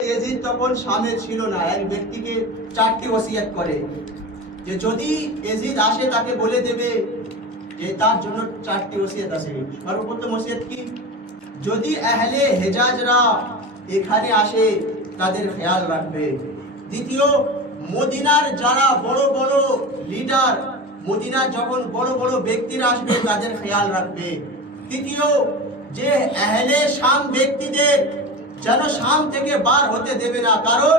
Yazid তখন শামে ছিল না। এক ব্যক্তিকে 4টি ওসিয়ত করে যে যদি ইয়াজিদ আসে তাকে বলে দেবে যে তার জন্য 4টি ওসিয়ত আছে। সর্বপ্রথম ওসিয়ত কি? যদি আহলে হেজাজরা এখানে আসে তাদের খেয়াল রাখবে। দ্বিতীয়, মদিনার যারা বড় বড় লিডার, মদিনার যখন বড় বড় ব্যক্তিরা আসবে তাদের খেয়াল রাখবে। তৃতীয়, যে আহলে শাম ব্যক্তিদের যেন শাম থেকে বার হতে দেবে না, কারণ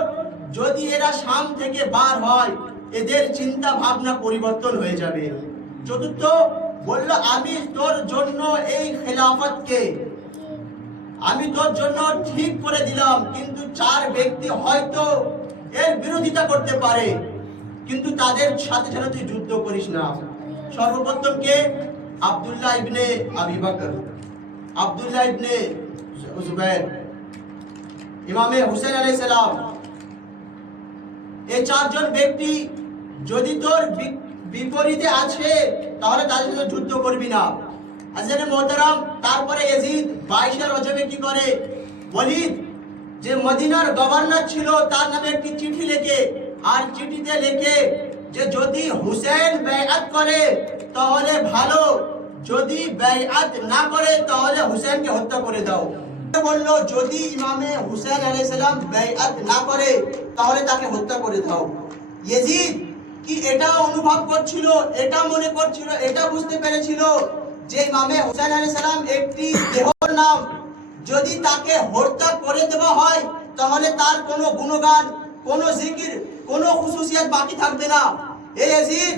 যদি এরা শাম থেকে বার হয় এদের চিন্তা ভাবনা পরিবর্তন হয়ে যাবে। চতুর্থ, বলল আমি তোর জন্য এই খেলাফতকে আমি তোর জন্য ঠিক করে দিলাম, কিন্তু 4 ব্যক্তি হয়তো এর বিরোধিতা করতে পারে, কিন্তু তাদের সাথে যেন তুই যুদ্ধ করিস না। সর্বপ্রথম কে? আব্দুল্লাহ ইবনে আবি বকর, আব্দুল্লাহ ইবনে জুবাইর, ইমামে হুসেন আলাইহিস সালাম। এই 4 জন ব্যক্তি যদি তোর বিপরীতে আছে তাহলে তাদের সাথে যুদ্ধ করবি না। আজকে মোহতারাম, তারপরে ইয়াজিদ 22 রজবে কি করে? ওয়ালিদ যে মদিনার গভর্নর ছিল তার নামে একটি চিঠি লেখে, আর চিঠিতে লেখে যে যদি হুসেন বেয়াত করে তাহলে ভালো, যদি বেয়াত না করে তাহলে হুসেনকে হত্যা করে দাও। বললো যদি ইমামে হুসেন আলাইহিস সালাম বেয়াত না করে তাহলে তাকে হত্যা করে দাও। ইয়াজিদ কি এটা অনুভব করছিল, এটা মনে করছিল, এটা বুঝতে পেরেছিল যে ইমামে হুসেন আলাইহিস সালাম একটি দেহর নাম, যদি তাকে হত্যা করে দেওয়া হয় তাহলে তার কোনো গুণগান, কোনো জিকির, কোনো খুশুসিয়ত বাকি থাকবে না। এই ইয়াজিদ,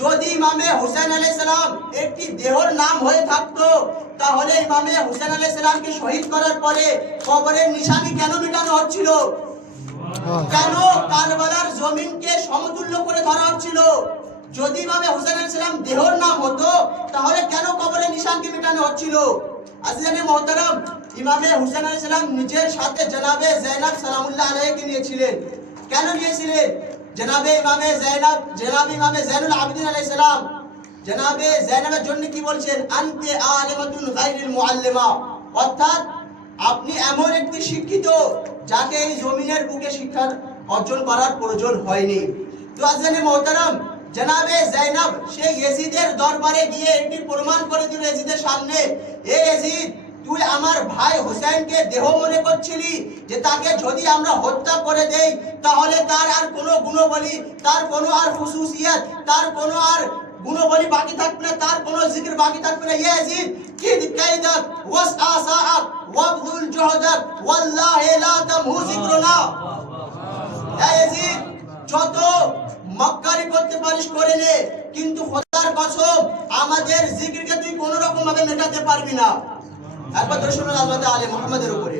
যদি ইমামে হুসেন আলাইহিস সালাম একটি দেহর নাম হয়ে থাকতো তাহলে ইমামে হুসেন আলাইহিস সালামকে শহীদ করার পরে কবরের নিশানি কেন মিটানো হচ্ছিল? কেন কারবালার জমিনকে সমতুল্য করে ধরা হচ্ছিল? যদি ইমামে হুসেন আলাইহিস সালাম দেহর নাম হতো তাহলে কেন কবরের নিশানকে মিটানো হচ্ছিল? আজিজানে মুহতারাম, ইমামে হুসেন আলাইহিস সালাম নিজের সাথে জনাবে যায়েনব সালামুল্লাহ আলাইহিকে নিয়েছিলেন। কেন নিয়েছিলেন? জনাবে ইমামে যায়নুল আবেদিন আলাইহিস সালাম জনাবে যায়েনবের জন্য কি বলছেন? আনতে আলিমাতুন গায়রুল মুআল্লিমা, অর্থাৎ আপনি এমন একটি শিক্ষিত যাকে এই জমিনের বুকে শিক্ষা অর্জন করার প্রয়োজন হয়নি। তো আজিজানে মুহতারাম, জনাবে যায়েনব সেই ইয়াজিদের দরবারে গিয়ে এটি প্রমাণ করে দিল ইয়াজিদের সামনে, এই ইয়াজিদ, তুই আমার ভাই হুসেনকে দেহ মনে করছিলি যে তাকে যদি আমরা হত্যা করে দেই তাহলে তার আর কোনো গুণবলী, তার কোনো আর খুশুসিয়ত, তার কোনো আর গুণবলী বাকি থাকবে না, তার কোনো জিকির বাকি থাকবে না। ইয়াজিদ কিদ কাইদাক ওয়াসআসাআক ওয়াবদুল জুহদাক ওয়াল্লাহি লা তামহু যিকরুনা। ইয়াজিদ, যত মক্কারি করতে পারিস করে নে, কিন্তু খোদার কসম আমাদের জিকিরকে তুই কোনো রকম ভাবে মেটাতে পারবি না। একবার দরুদ শরীফ আলে মুহাম্মাদের উপরে।